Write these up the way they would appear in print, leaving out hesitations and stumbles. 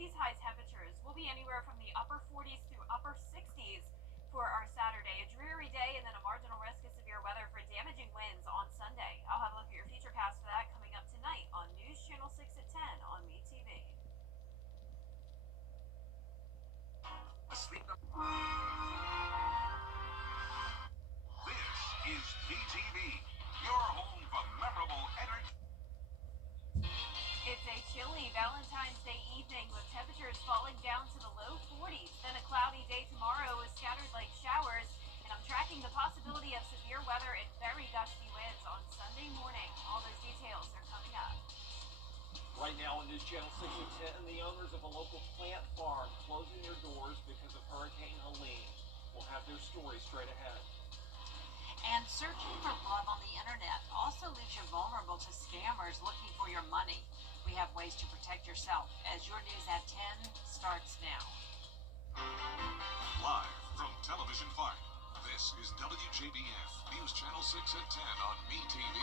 These high temperatures will be anywhere from the upper 40s through upper 60s for our Saturday. A dreary day and then a marginal risk of severe weather for damaging winds on Sunday. I'll have a look at your futurecast for that coming up tonight on News Channel 6 at 10 on MeTV. This is PTV, your home for memorable entertainment. It's a chilly Valentine's Day evening with temperatures falling down to the low 40s. Then a cloudy day tomorrow with scattered light showers. And I'm tracking the possibility of severe weather and very gusty winds on Sunday morning. All those details are coming up. Right now on News Channel 6 at 10, the owners of a local plant farm closing their doors because of Hurricane Helene. We'll have their story straight ahead. And searching for love on the internet also leaves you vulnerable to scammers looking for your money. We have ways to protect yourself as your News at 10 starts now. Live from Television Park, this is WJBF, News Channel 6 at 10 on MeTV.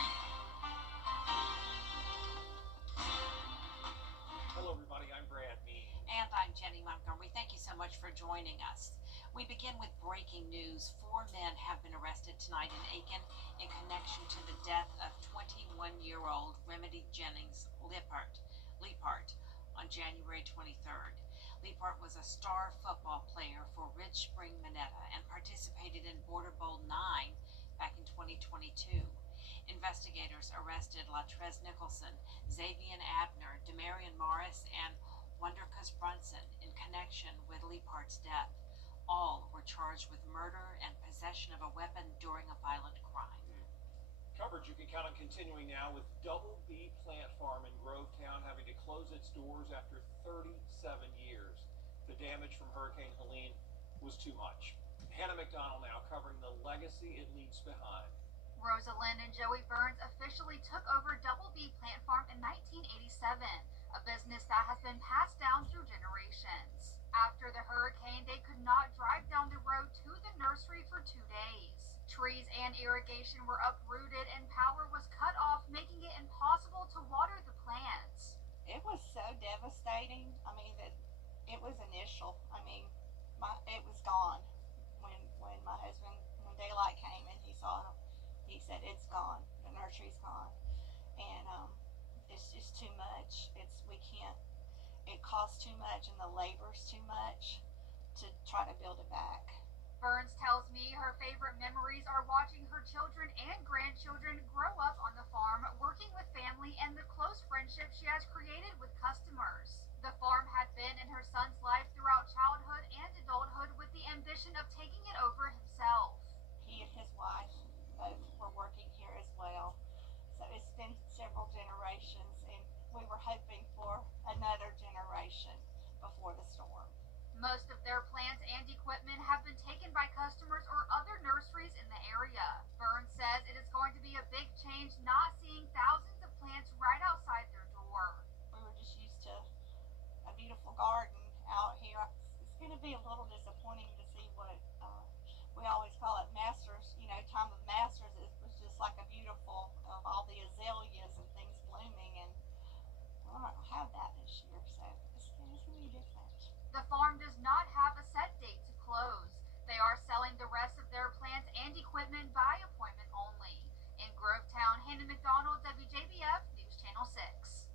Hello everybody, I'm Brad Mead. And I'm Jenny Montgomery. Thank you so much for joining us. We begin with breaking news. 4 men have been arrested tonight in Aiken in connection to the death of 21-year-old Remedy Jennings Leapart on January 23rd. Leapart was a star football player for Ridge Spring Minetta and participated in Border Bowl 9 back in 2022. Investigators arrested Latrez Nicholson, Xavier Abner, Demarion Morris, and Wondercus Brunson in connection with Leapart's death. All were charged with murder and possession of a weapon during a violent crime. Coverage you can count on continuing now with Double B Plant Farm in Grovetown having to close its doors after 37 years. The damage from Hurricane Helene was too much. Hannah McDonald now covering the legacy it leaves behind. Rosa Lynn and Joey Burns officially took over Double B Plant Farm in 1987, a business that has been passed down through generations. After the hurricane, they could not drive down the road to the nursery for 2 days. Trees and irrigation were uprooted and power was cut off, making it impossible to water the plants. It was so devastating. I mean, that it was initial. I mean, it was gone when my husband, when daylight came and he saw it. He said, it's gone. The nursery's gone. And it's just too much. It costs too much and the labor's too much to try to build it back. Burns tells me her favorite memories are watching her children and grandchildren grow up on the farm, working with family, and the close friendship she has created with customers. The farm had been in her son's life throughout childhood and adulthood with the ambition of taking it over himself. He and his wife both were working here as well. So it's been several generations, and we were hoping for another generation before the storm. Most of their plants and equipment have been taken by customers or other nurseries in the area. Burns says it is going to be a big change not seeing thousands of plants right outside their door. We were just used to a beautiful garden out here. It's going to be a little disappointing to see what we always call it Masters, time of Masters. It was just like a beautiful of all the azaleas and things blooming, and we don't have that this year, so it's going to be different. The farm does not have a set date to close. They are selling the rest of their plants and equipment by appointment only. In Grovetown, Hannah McDonald, WJBF News Channel 6.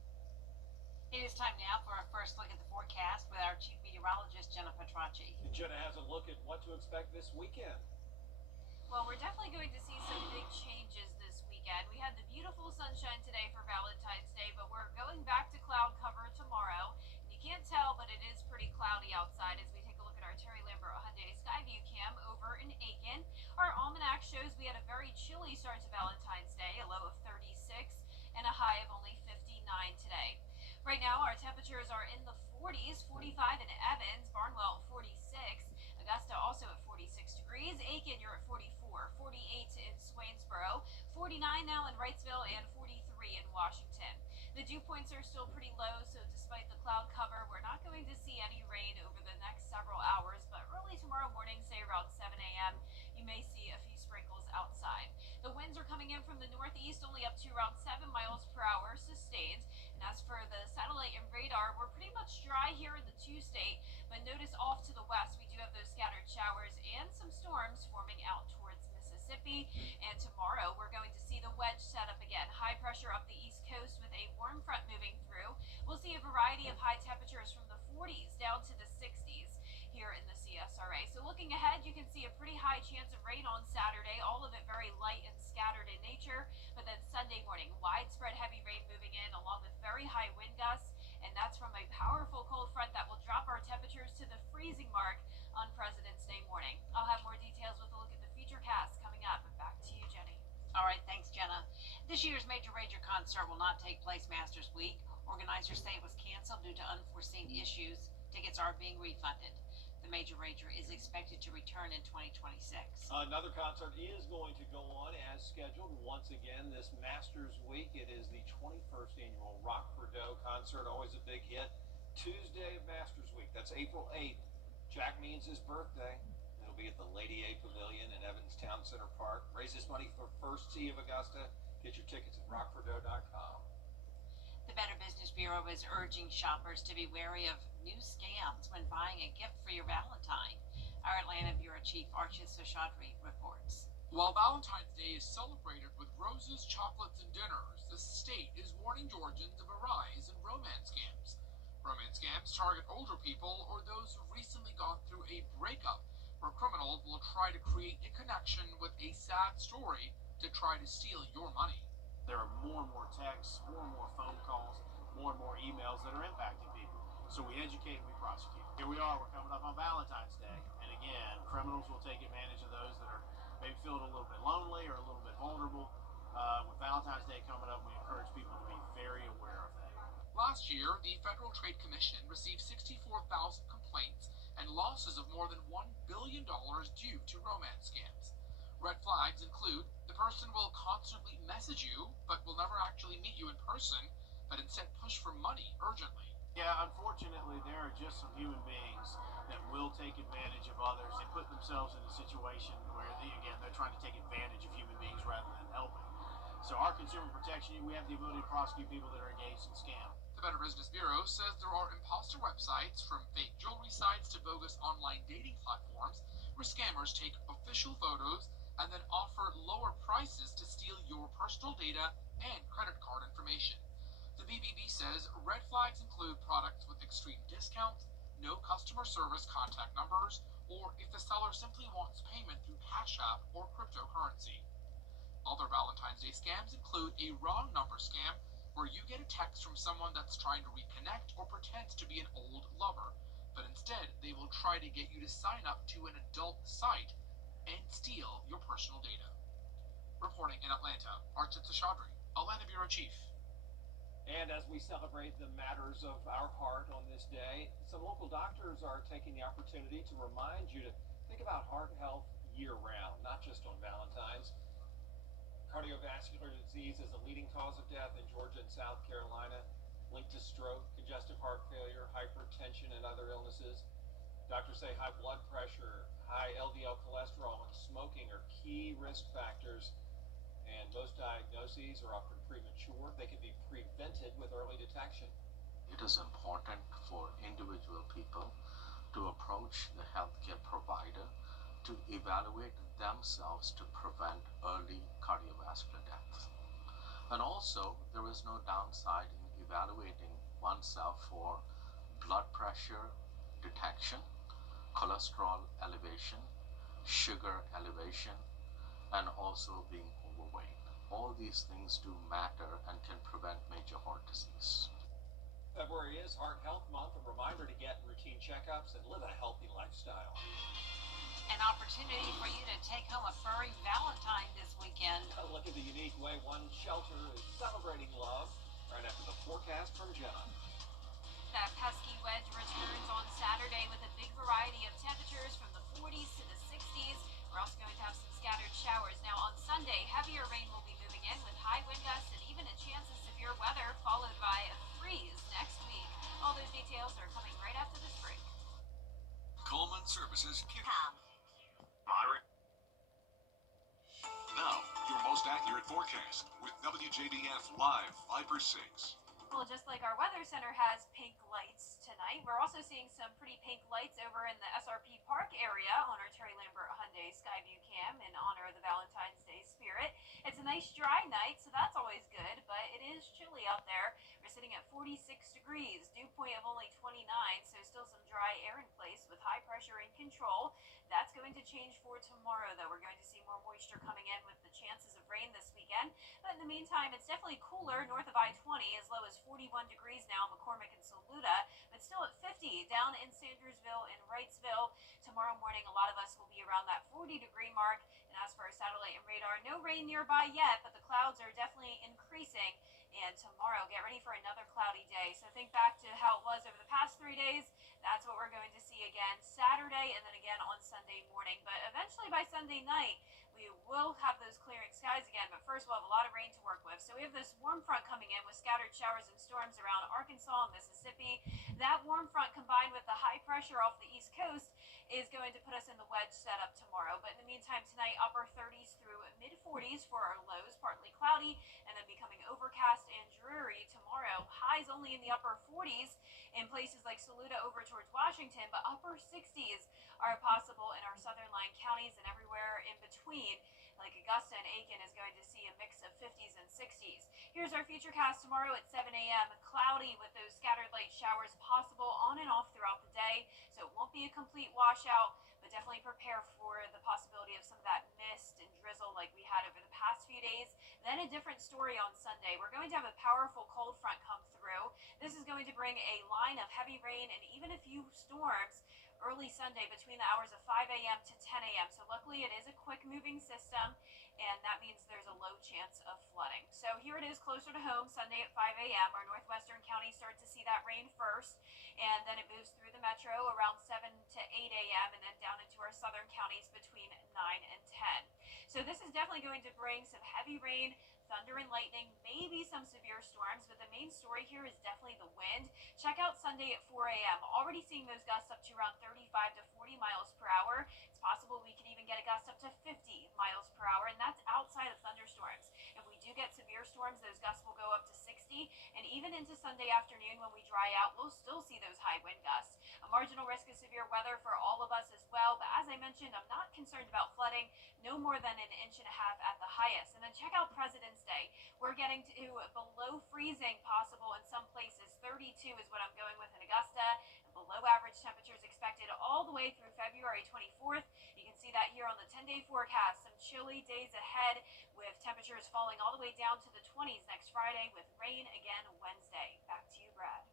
It is time now for our first look at the forecast with our chief meteorologist, Jenna Petracci. Jenna has a look at what to expect this weekend. Well, we're definitely going to see some big changes this weekend. We had the beautiful sunshine today for Valentine's Day, but we're going back to cloud cover tomorrow. And you can't tell, but it is pretty cloudy outside as we take a look at our Terry Lambert Hyundai Skyview cam over in Aiken. Our almanac shows we had a very chilly start to Valentine's Day, a low of 36 and a high of only 59 today. Right now, our temperatures are in the 40s, 45 in Evans, Barnwell 46, Augusta also at 46 degrees, Aiken, you're at 44, 48 in Swainsboro, 49 now in Wrightsville, and 43 in Washington. The dew points are still pretty low, so despite the cloud cover, we're not going to see any rain over the next several hours, but early tomorrow morning, say around 7 a.m., you may see a few sprinkles outside. The winds are coming in from the northeast, only up to around 7 miles per hour sustained, and as forecast for the satellite and radar, we're pretty much dry here in the two-state, but notice off to the west we do have those scattered showers and some storms forming out towards Mississippi. And tomorrow we're going to see the wedge set up again. High pressure up the east coast with a warm front moving through. We'll see a variety of high temperatures from the 40s down to the 60s here in the CSRA. So looking ahead, you can see a pretty high chance of rain on Saturday, all of it very light and scattered in nature. But then Sunday morning, widespread heavy rain moving in along with very high wind gusts, and that's from a powerful cold front that will drop our temperatures to the freezing mark on President's Day morning. I'll have more details with a look at the futurecast coming up. Back to you, Jenny. All right, thanks, Jenna. This year's Major Rager concert will not take place Masters Week. Organizers say it was canceled due to unforeseen issues. Tickets are being refunded. The Major Rager is expected to return in 2026. Another concert is going to go on as scheduled once again this Masters Week. It is the 21st annual Rock Bordeaux concert, always a big hit. Tuesday of Masters Week, that's April 8th. Jack Means' birthday. It'll be at the Lady A Pavilion in Evanstown Center Park. Raises money for First Tee of Augusta. Get your tickets at rockbordeaux.com. The Better Business Bureau is urging shoppers to be wary of new scams when buying a gift for your Valentine. Our Atlanta Bureau Chief Archie Seshadri reports. While Valentine's Day is celebrated with roses, chocolates, and dinners, the state is warning Georgians of a rise in romance scams. Romance scams target older people or those who've recently gone through a breakup, where criminals will try to create a connection with a sad story to try to steal your money. There are more and more texts, more and more phone calls, more and more emails that are impacting people. So we educate and we prosecute. Here we are, we're coming up on Valentine's Day. And again, criminals will take advantage of those that are maybe feeling a little bit lonely or a little bit vulnerable. With Valentine's Day coming up, we encourage people to be very aware of that. Last year, the Federal Trade Commission received 64,000 complaints and losses of more than $1 billion due to romance scams. Red flags include the person will constantly message you, but will never actually meet you in person, but instead push for money urgently. Yeah, unfortunately, there are just some human beings that will take advantage of others and put themselves in a situation where, again, they're trying to take advantage of human beings rather than helping. So our consumer protection, we have the ability to prosecute people that are engaged in scam. The Better Business Bureau says there are imposter websites, from fake jewelry sites to bogus online dating platforms, where scammers take official photos and then offer lower prices to steal your personal data and credit card information. The BBB says red flags include products with extreme discounts, no customer service contact numbers, or if the seller simply wants payment through Cash App or cryptocurrency. Other Valentine's Day scams include a wrong number scam, where you get a text from someone that's trying to reconnect or pretends to be an old lover, but instead they will try to get you to sign up to an adult site and steal your personal data. Reporting in Atlanta, Archit Seshadri, Atlanta Bureau Chief. And as we celebrate the matters of our heart on this day, some local doctors are taking the opportunity to remind you to think about heart health year-round, not just on Valentine's. Cardiovascular disease is a leading cause of death in Georgia and South Carolina, linked to stroke, congestive heart failure, hypertension, and other illnesses. Doctors say high blood pressure, high LDL cholesterol, and smoking are key risk factors, and most diagnoses are often premature. They can be prevented with early detection. It is important for individual people to approach the healthcare provider to evaluate themselves to prevent early cardiovascular death. And also, there is no downside in evaluating oneself for blood pressure detection, cholesterol elevation, sugar elevation, and also being overweight. All these things do matter and can prevent major heart disease. February is Heart Health Month, a reminder to get routine checkups and live a healthy lifestyle. An opportunity for you to take home a furry Valentine this weekend. Look at the unique way one shelter is celebrating love right after the forecast from Jenna. That pesky wedge returns on Saturday with a big variety of temperatures from the 40s to the 60s. We're also going to have some scattered showers. Now on Sunday, heavier rain will be moving in with high wind gusts and even a chance of severe weather, followed by a freeze next week. All those details are coming right after this break. Coleman Services Kickoff. Moderate. Now, your most accurate forecast with WJBF Live 5 for 6. Well, just like our weather center has pink lights tonight, we're also seeing some pretty pink lights over in the SRP Park area on our Terry Lambert Hyundai Skyview cam in honor of the Valentine's Day spirit. It's a nice dry night, so that's always good, but it is chilly out there. We're sitting at 46 degrees, dew point of only 29, so still some dry air in place with high pressure in control. That's going to change for tomorrow, though. We're going to see more moisture coming in with the chances of rain this weekend. But in the meantime, it's definitely cooler north of I-20, as low as 41 degrees now in McCormick and Saluda, but still at 50 down in Sandersville and Wrightsville. Tomorrow morning, a lot of us will be around that 40-degree mark. And as for our satellite and radar, no rain nearby yet, but the clouds are definitely increasing. And tomorrow, get ready for another cloudy day. So think back to how it was over the past 3 days. That's what we're going to see again Saturday and then again on Sunday morning. But eventually by Sunday night, we will have those clearing skies again. But first, we'll have a lot of rain to work with. So we have this warm front coming in with scattered showers and storms around Arkansas and Mississippi. That warm front combined with the high pressure off the East Coast is going to put us in the wedge setup tomorrow. But in the meantime, tonight, upper 30s through mid 40s for our lows, partly cloudy, and then becoming overcast and dreary tomorrow. Highs only in the upper 40s in places like Saluda over towards Washington, but upper 60s are possible in our southern line counties and everywhere in between. Like Augusta and Aiken is going to see a mix of 50s and 60s. Here's our futurecast tomorrow at 7 a.m. Cloudy with those scattered light showers possible on and off throughout the day. So it won't be a complete washout, but definitely prepare for the possibility of some of that mist and drizzle like we had over the past few days. Then a different story on Sunday. We're going to have a powerful cold front come through. This is going to bring a line of heavy rain and even a few storms early Sunday between the hours of 5 a.m. to 10 a.m. So luckily it is a quick moving system, and that means there's a low chance of flooding. So here it is closer to home Sunday at 5 a.m. Our northwestern counties start to see that rain first, and then it moves through the metro around 7 to 8 a.m. and then down into our southern counties between 9 and 10. So this is definitely going to bring some heavy rain, thunder and lightning, maybe some severe storms, but the main story here is definitely the wind. Check out Sunday at 4 a.m. Already seeing those gusts up to around 35 to 40 miles per hour. It's possible we can even get a gust up to 50 miles per hour, and that's outside of thunderstorms. If we do get severe storms, those gusts will go up to 60, and even into Sunday afternoon when we dry out, we'll still see those high wind gusts. A marginal risk of severe weather for all of us as well, but as I mentioned, I'm not concerned about flooding, no more than an inch and a half at the highest. And then check out President's Day. We're getting to below freezing possible in some places. 32 is what I'm going with in Augusta, and below average temperatures expected all the way through February 24th. You can see that here on the 10-day forecast. Some chilly days ahead with temperatures falling all the way down to the 20s next Friday with rain again Wednesday. Back to you, Brad.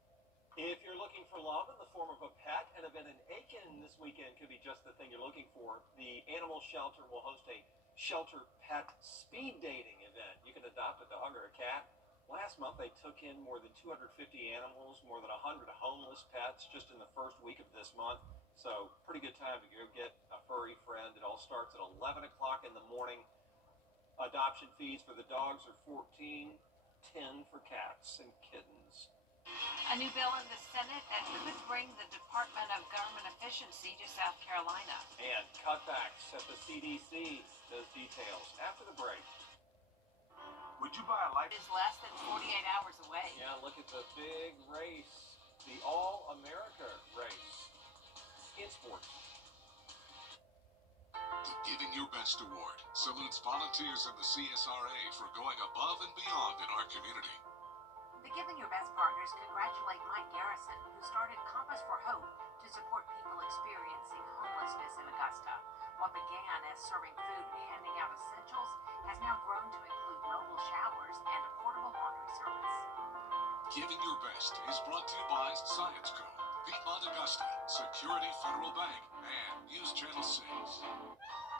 If you're looking for love in the form of a pet, an event in Aiken this weekend could be just the thing you're looking for. The animal shelter will host a shelter pet speed dating event. You can adopt a dog or a cat. Last month, they took in more than 250 animals, more than 100 homeless pets just in the first week of this month. So pretty good time to go get a furry friend. It all starts at 11 o'clock in the morning. Adoption fees for the dogs are $14, $10 for cats and kittens. A new bill in the Senate that could bring the Department of Government Efficiency to South Carolina. And cutbacks at the CDC. Those details after the break. Would you buy a life? It is less than 48 hours away. Yeah, look at the big race, the All-America race in sports. The Giving Your Best Award salutes volunteers in the CSRA for going above and beyond in our community. The Giving Your Best partners congratulate Mike Garrison, who started Compass for Hope to support people experiencing homelessness in Augusta. What began as serving food and handing out essentials has now grown to include mobile showers and a portable laundry service. Giving Your Best is brought to you by Science Co., Piedmont Augusta, Security Federal Bank, and News Channel 6.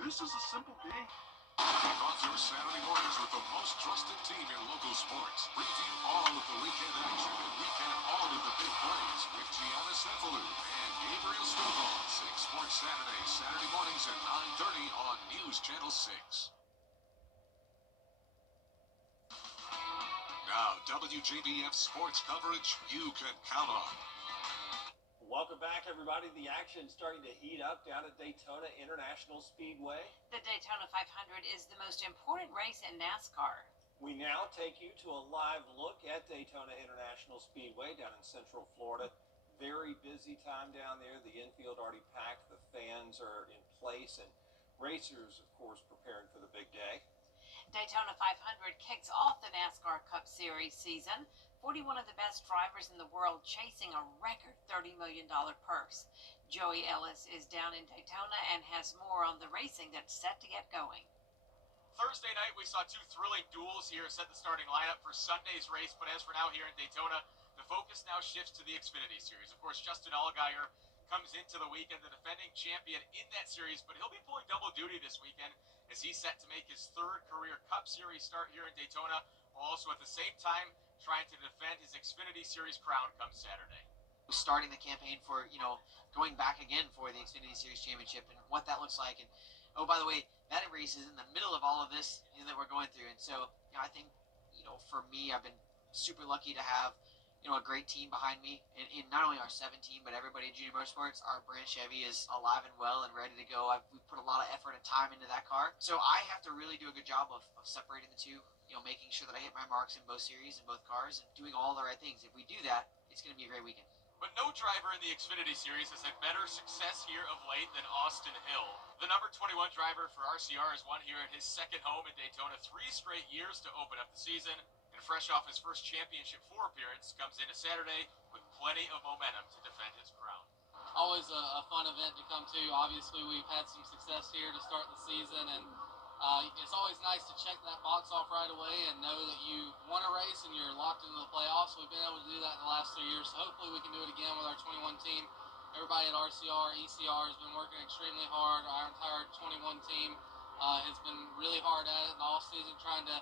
This is a simple day. Kick off your Saturday mornings with the most trusted team in local sports. Preview all of the weekend action and recap all of the big plays with Gianna Cephalou and Gabriel Stovall. 6 Sports Saturday, Saturday mornings at 9:30 on News Channel 6. Now, WJBF sports coverage you can count on. Welcome back, everybody. The action starting to heat up down at Daytona International Speedway. The Daytona 500 is the most important race in NASCAR. We now take you to a live look at Daytona International Speedway down in Central Florida. Very busy time down there. The infield already packed. The fans are in place, and racers, of course, preparing for the big day. Daytona 500 kicks off the NASCAR Cup Series season. 41 of the best drivers in the world chasing a record $30 million purse. Joey Ellis is down in Daytona and has more on the racing that's set to get going. Thursday night, we saw two thrilling duels here set the starting lineup for Sunday's race, but as for now here in Daytona, the focus now shifts to the Xfinity Series. Of course, Justin Allgaier comes into the weekend, the defending champion in that series, but he'll be pulling double duty this weekend as he's set to make his third career Cup Series start here in Daytona, while also at the same time trying to defend his Xfinity Series crown come Saturday. Starting the campaign for, going back again for the Xfinity Series Championship and what that looks like. And, oh, by the way, that race is in the middle of all of this that we're going through. And so, I think, for me, I've been super lucky to have, a great team behind me. And not only our 7 team, but everybody at Junior Motorsports. Our brand Chevy is alive and well and ready to go. We put a lot of effort and time into that car. So I have to really do a good job of separating the two, making sure that I hit my marks in both series and both cars and doing all the right things. If we do that, it's going to be a great weekend. But no driver in the Xfinity Series has had better success here of late than Austin Hill. The number 21 driver for RCR has won here at his second home in Daytona 3 straight years to open up the season. And fresh off his first Championship 4 appearance, comes into Saturday with plenty of momentum to defend his crown. Always a fun event to come to. Obviously, we've had some success here to start the season, and it's always nice to check that box off right away and know that you won a race and you're locked into the playoffs. We've been able to do that in the last 3 years, so hopefully we can do it again with our 21 team. Everybody at RCR, ECR has been working extremely hard. Our entire 21 team has been really hard at it in the all season, trying to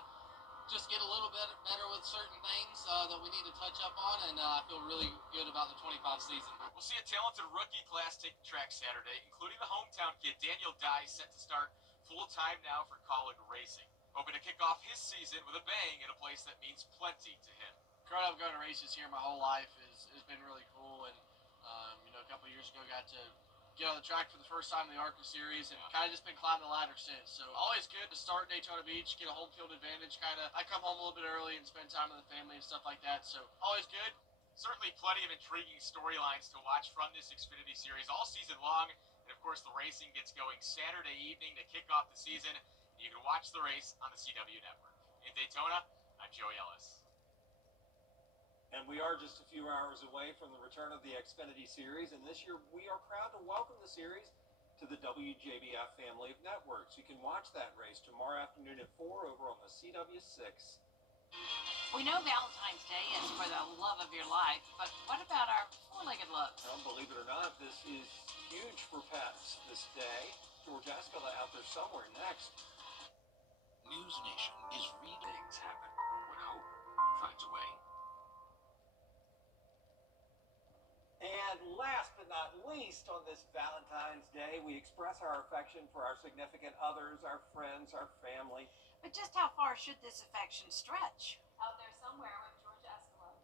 just get a little bit better with certain things that we need to touch up on, and I feel really good about the 25 season. We'll see a talented rookie class take the track Saturday, including the hometown kid Daniel Dye, set to start full-time now for Colleague Racing. Hoping to kick off his season with a bang in a place that means plenty to him. Growing up going to races here my whole life has been really cool, and a couple of years ago got to get on the track for the first time in the ARCA Series, and kind of just been climbing the ladder since. So always good to start Daytona Beach, get a home field advantage. I come home a little bit early and spend time with the family and stuff like that. So always good. Certainly plenty of intriguing storylines to watch from this Xfinity Series all season long. And of course, the racing gets going Saturday evening to kick off the season. And you can watch the race on the CW network. In Daytona, I'm Joey Ellis. And we are just a few hours away from the return of the Xfinity Series, and this year we are proud to welcome the series to the WJBF family of networks. You can watch that race tomorrow afternoon at 4 over on the CW6. We know Valentine's Day is for the love of your life, but what about our four-legged loves? Well, believe it or not, this is huge for pets this day. George Escala out there somewhere next. News Nation is things happen when hope finds a way. And last but not least, on this Valentine's Day, we express our affection for our significant others, our friends, our family. But just how far should this affection stretch? Out there somewhere with George Escala.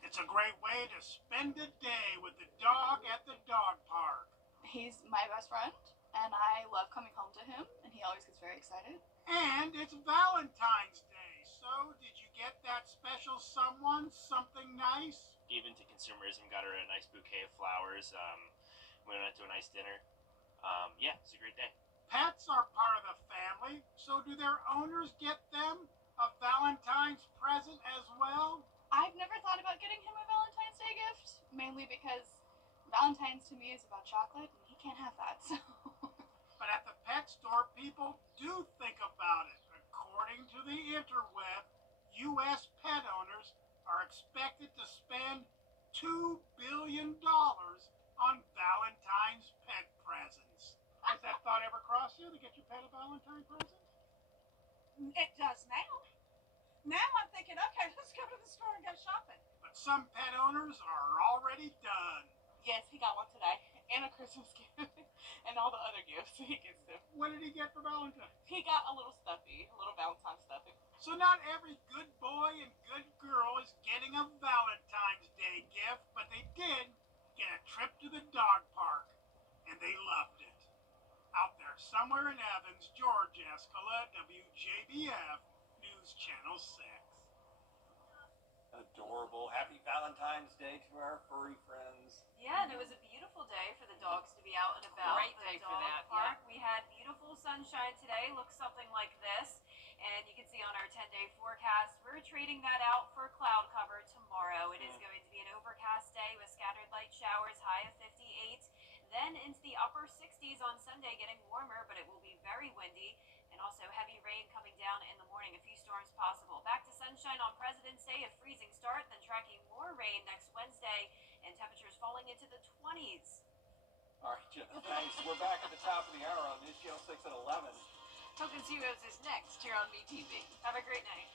It's a great way to spend a day with the dog at the dog park. He's my best friend, and I love coming home to him, and he always gets very excited. And it's Valentine's Day, so did you get that special someone something nice? Even to consumerism, got her a nice bouquet of flowers. We went to a nice dinner. Yeah, it's a great day. Pets are part of the family, so do their owners get them a Valentine's present as well? I've never thought about getting him a Valentine's Day gift, mainly because Valentine's to me is about chocolate, and he can't have that, so... But at the pet store, people do think about it. According to the interweb, U.S. pet owners are expected to spend $2 billion on Valentine's pet presents. Has that thought ever crossed you to get your pet a Valentine present? It does now. Now I'm thinking, okay, let's go to the store and go shopping. But some pet owners are already done. Yes, he got one today, and a Christmas gift, and all the other gifts he gets them. What did he get for Valentine's? He got a little stuffy, a little Valentine stuffy. So not every good boy and good girl is getting a Valentine's Day gift, but they did get a trip to the dog park, and they loved it. Out there somewhere in Evans, George Escala, WJBF News Channel. Channel 6. Adorable. Happy Valentine's Day to our furry friends. Yeah, and it was a beautiful day for the dogs to be out and about. Great the day for dog that, park. We had beautiful sunshine today. Looks something like this. And you can see on our 10-day forecast, we're trading that out for cloud cover tomorrow. It is going to be an overcast day with scattered light showers, high of 58. Then into the upper 60s on Sunday, getting warmer, but it will be very windy. And also heavy rain coming down in the morning. A few storms possible. Back to sunshine on President's Day, a freezing start, then tracking more rain next Wednesday, and temperatures falling into the 20s. All right, Jeff, thanks. We're back at the top of the hour on News Channel 6 at 11. Focus Heroes is next here on VTV. Have a great night.